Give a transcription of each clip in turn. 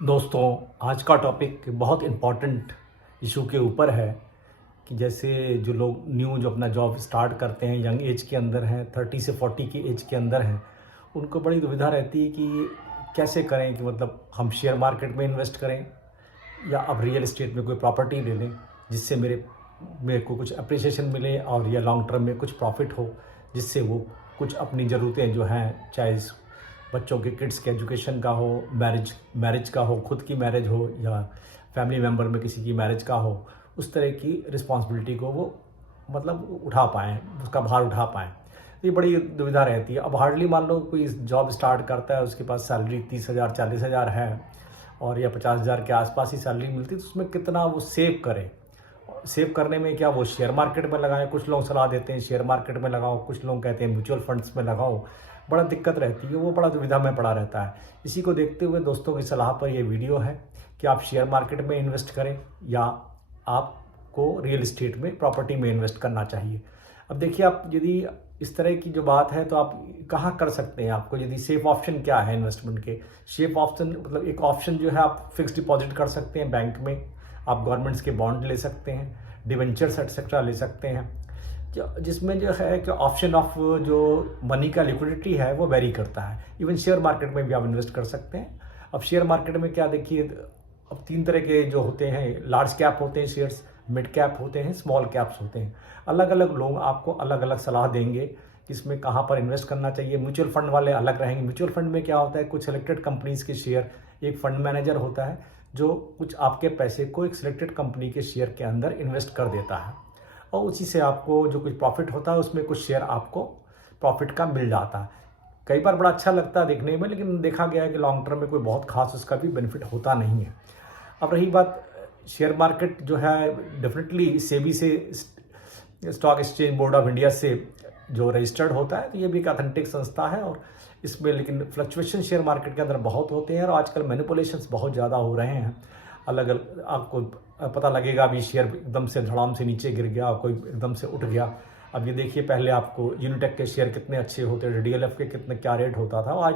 दोस्तों, आज का टॉपिक बहुत इम्पॉर्टेंट इशू के ऊपर है कि जैसे जो लोग जो अपना जॉब स्टार्ट करते हैं, यंग एज के अंदर हैं, 30 से 40 की एज के अंदर हैं, उनको बड़ी दुविधा रहती है कि कैसे करें कि मतलब हम शेयर मार्केट में इन्वेस्ट करें या अब रियल एस्टेट में कोई प्रॉपर्टी ले लें जिससे मेरे मेरे को कुछ अप्रिसिएशन मिले और या लॉन्ग टर्म में कुछ प्रॉफिट हो, जिससे वो कुछ अपनी ज़रूरतें जो हैं, चाहे बच्चों के किड्स के एजुकेशन का हो, मैरिज का हो, खुद की मैरिज हो या फैमिली मेम्बर में किसी की मैरिज का हो, उस तरह की रिस्पॉन्सिबिलिटी को वो मतलब उठा पाएँ, उसका भार उठा पाएँ। तो ये बड़ी दुविधा रहती है। अब हार्डली मान लो कोई जॉब स्टार्ट करता है, उसके पास सैलरी 30,000 40,000 है और या 50,000 के आसपास ही सैलरी मिलती है, तो उसमें कितना वो सेव करे। सेव करने में क्या वो शेयर मार्केट में लगाएं, कुछ लोग सलाह देते हैं शेयर मार्केट में लगाओ, कुछ लोग कहते हैं म्यूचुअल फंड्स में लगाओ। बड़ा दिक्कत रहती है, वो बड़ा दुविधा में पड़ा रहता है। इसी को देखते हुए दोस्तों की सलाह पर ये वीडियो है कि आप शेयर मार्केट में इन्वेस्ट करें या आपको रियल इस्टेट में, प्रॉपर्टी में इन्वेस्ट करना चाहिए। अब देखिए, आप यदि इस तरह की जो बात है तो आप कहाँ कर सकते हैं। आपको यदि सेफ ऑप्शन क्या है इन्वेस्टमेंट के, सेफ ऑप्शन मतलब एक ऑप्शन जो है, आप फिक्स डिपॉजिट कर सकते हैं बैंक में, आप गवर्नमेंट्स के बॉन्ड ले सकते हैं, डिवेंचर्स एक्सेट्रा ले सकते हैं, जिसमें जो है कि ऑप्शन ऑफ जो मनी का लिक्विडिटी है वो वेरी करता है। इवन शेयर मार्केट में भी आप इन्वेस्ट कर सकते हैं। अब शेयर मार्केट में क्या, देखिए, अब 3 तरह के जो होते हैं, लार्ज कैप होते हैं शेयर्स, मिड कैप होते हैं, स्मॉल कैप्स होते हैं। अलग अलग लोग आपको अलग अलग सलाह देंगे कि इसमें कहाँ पर इन्वेस्ट करना चाहिए। म्यूचुअल फंड वाले अलग रहेंगे। म्यूचुअल फंड में क्या होता है, कुछ सिलेक्टेड कंपनीज के शेयर, एक फंड मैनेजर होता है जो कुछ आपके पैसे को एक सिलेक्टेड कंपनी के शेयर के अंदर इन्वेस्ट कर देता है और उसी से आपको जो कुछ प्रॉफिट होता है उसमें कुछ शेयर आपको प्रॉफिट का मिल जाता है। कई बार बड़ा अच्छा लगता है देखने में, लेकिन देखा गया है कि लॉन्ग टर्म में कोई बहुत खास उसका भी बेनिफिट होता नहीं है। अब रही बात शेयर मार्केट जो है, डेफिनेटली सेबी से, stock exchange board of India से जो रजिस्टर्ड होता है, तो ये भी एक ऑथेंटिक संस्था है और इसमें लेकिन फ्लक्चुएशन शेयर मार्केट के अंदर बहुत होते हैं और आजकल मैनिपुलेशंस बहुत ज़्यादा हो रहे हैं। अलग अलग आपको पता लगेगा अभी शेयर एकदम से धड़ाम से नीचे गिर गया, कोई एकदम से उठ गया। अब ये देखिए, पहले आपको यूनिटेक के शेयर कितने अच्छे होते थे, डीएलएफ के कितने क्या रेट होता था, आज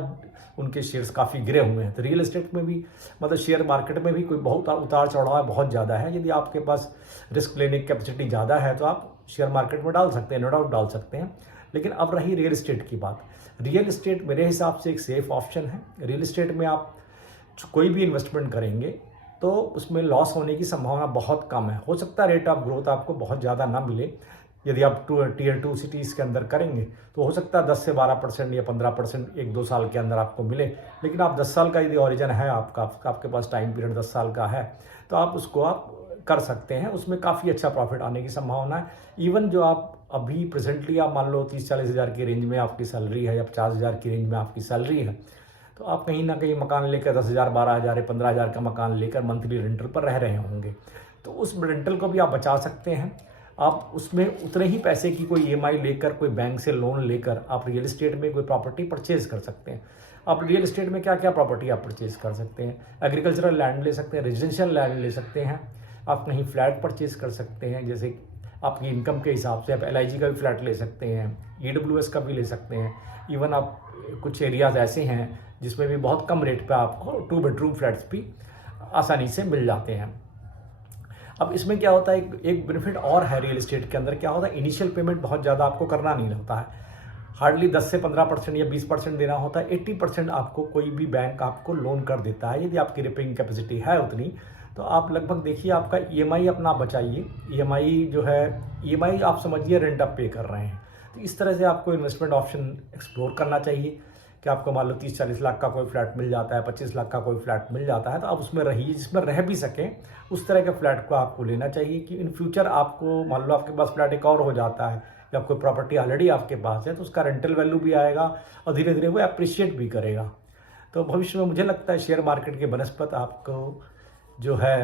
उनके शेयर्स काफ़ी गिरे हुए हैं। तो रियल एस्टेट में भी, मतलब शेयर मार्केट में भी कोई बहुत उतार चढ़ाव बहुत ज़्यादा है। यदि आपके पास रिस्क लेने की कैपेसिटी ज़्यादा है तो आप शेयर मार्केट में डाल सकते हैं, नो डाउट डाल सकते हैं। लेकिन अब रही रियल एस्टेट की बात। रियल एस्टेट मेरे हिसाब से एक सेफ ऑप्शन है। रियल एस्टेट में आप कोई भी इन्वेस्टमेंट करेंगे तो उसमें लॉस होने की संभावना बहुत कम है। हो सकता है रेट ऑफ ग्रोथ आपको बहुत ज़्यादा ना मिले। यदि आप टीयर 2 सिटीज़ के अंदर करेंगे तो हो सकता है 10 से 12% या 15% 1-2 साल के अंदर आपको मिले। लेकिन आप 10 साल का यदि ओरिजिन है आपके पास टाइम पीरियड 10 साल का है, तो आप उसको आप कर सकते हैं। उसमें काफ़ी अच्छा प्रॉफिट आने की संभावना है। इवन जो आप अभी प्रेजेंटली आप मान लो 30-40 हज़ार की रेंज में आपकी सैलरी है या 50 हज़ार की रेंज में आपकी सैलरी है, तो आप कहीं ना कहीं मकान लेकर 10,000 12,000 या 15,000 का मकान लेकर मंथली रेंटल पर रह रहे होंगे। तो उस रेंटल को भी आप बचा सकते हैं। आप उसमें उतने ही पैसे की कोई ईएमआई लेकर, कोई बैंक से लोन लेकर आप रियल एस्टेट में कोई प्रॉपर्टी परचेज कर सकते हैं। आप रियल एस्टेट में क्या क्या प्रॉपर्टी आप परचेज कर सकते हैं, एग्रीकल्चरल लैंड ले सकते हैं, रेजिडेंशियल लैंड ले सकते हैं, आप कहीं फ्लैट परचेज कर सकते हैं। जैसे आपकी इनकम के हिसाब से आप एलआईजी का भी फ्लैट ले सकते हैं, ईडब्ल्यूएस का भी ले सकते हैं। इवन आप कुछ एरियाज ऐसे हैं जिसमें भी बहुत कम रेट पे आपको 2 बेडरूम फ्लैट्स भी आसानी से मिल जाते हैं। अब इसमें क्या होता है, एक बेनिफिट और है रियल एस्टेट के अंदर। क्या होता है, इनिशियल पेमेंट बहुत ज़्यादा आपको करना नहीं होता है। हार्डली 10 से 15% या 20% देना होता है। 80% आपको कोई भी बैंक आपको लोन कर देता है यदि आपकी रिपेइंग कैपेसिटी है उतनी। तो आप लगभग देखिए, आपका ईएमआई अपना बचाइए। ईएमआई जो है, ईएमआई आप समझिए रेंट आप पे कर रहे हैं। तो इस तरह से आपको इन्वेस्टमेंट ऑप्शन एक्सप्लोर करना चाहिए कि आपको मान लो 30-40 लाख का कोई फ्लैट मिल जाता है, 25 लाख का कोई फ्लैट मिल जाता है, तो आप उसमें रहिए, जिसमें रह भी सकें। उस तरह के फ्लैट को आपको लेना चाहिए कि इन फ्यूचर आपको मान लो आपके पास फ्लैट एक और हो जाता है या कोई प्रॉपर्टी ऑलरेडी आपके पास है, तो उसका रेंटल वैल्यू भी आएगा और धीरे धीरे वो अप्रिशिएट भी करेगा। तो भविष्य में मुझे लगता है शेयर मार्केट के बनस्पत आपको जो है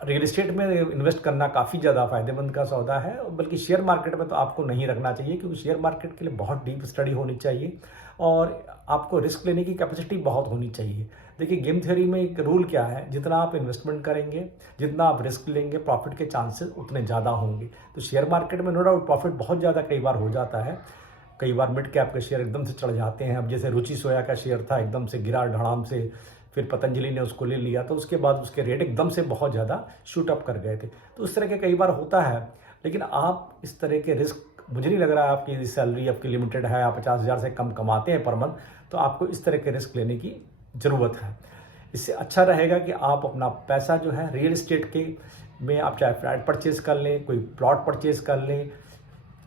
रियल एस्टेट में इन्वेस्ट करना काफ़ी ज़्यादा फायदेमंद का सौदा है। बल्कि शेयर मार्केट में तो आपको नहीं रखना चाहिए, क्योंकि शेयर मार्केट के लिए बहुत डीप स्टडी होनी चाहिए और आपको रिस्क लेने की कैपेसिटी बहुत होनी चाहिए। देखिए, गेम थ्योरी में एक रूल क्या है, जितना आप इन्वेस्टमेंट करेंगे, जितना आप रिस्क लेंगे, प्रॉफिट के चांसेस उतने ज़्यादा होंगे। तो शेयर मार्केट में नो डाउट प्रॉफिट बहुत ज़्यादा कई बार हो जाता है। कई बार मिड कैप के शेयर एकदम से चढ़ जाते हैं। अब जैसे रुचि सोया का शेयर था, एकदम से गिरा धड़ाम से फिर पतंजलि ने उसको ले लिया, तो उसके बाद उसके रेट एकदम से बहुत ज़्यादा शूट अप कर गए थे। तो इस तरह के कई बार होता है, लेकिन आप इस तरह के रिस्क, मुझे नहीं लग रहा है आपकी सैलरी आपकी लिमिटेड है, आप 50,000 से कम कमाते हैं पर मंथ, तो आपको इस तरह के रिस्क लेने की ज़रूरत है। इससे अच्छा रहेगा कि आप अपना पैसा जो है रियल इस्टेट के में, आप चाहे फ्लैट परचेज़ कर लें, कोई प्लॉट परचेज़ कर लें,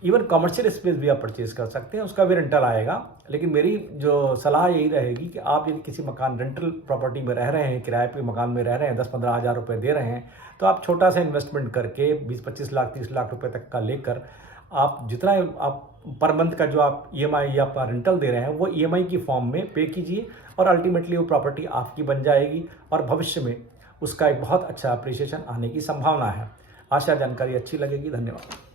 इवन कमर्शियल स्पेस भी आप परचेज़ कर सकते हैं, उसका भी रेंटल आएगा। लेकिन मेरी जो सलाह यही रहेगी कि आप यदि किसी मकान रेंटल प्रॉपर्टी में रह रहे हैं, किराए पे मकान में रह रहे हैं, 10-15 हज़ार रुपये दे रहे हैं, तो आप छोटा सा इन्वेस्टमेंट करके 20-25 लाख 30 लाख रुपए तक का लेकर आप जितना आप पर मंथ का जो आप ईएमआई या आप रेंटल दे रहे हैं वो ईएमआई की फॉर्म में पे कीजिए, और अल्टीमेटली वो प्रॉपर्टी आपकी बन जाएगी और भविष्य में उसका एक बहुत अच्छा अप्रिसिएशन आने की संभावना है। आशा जानकारी अच्छी लगेगी। धन्यवाद।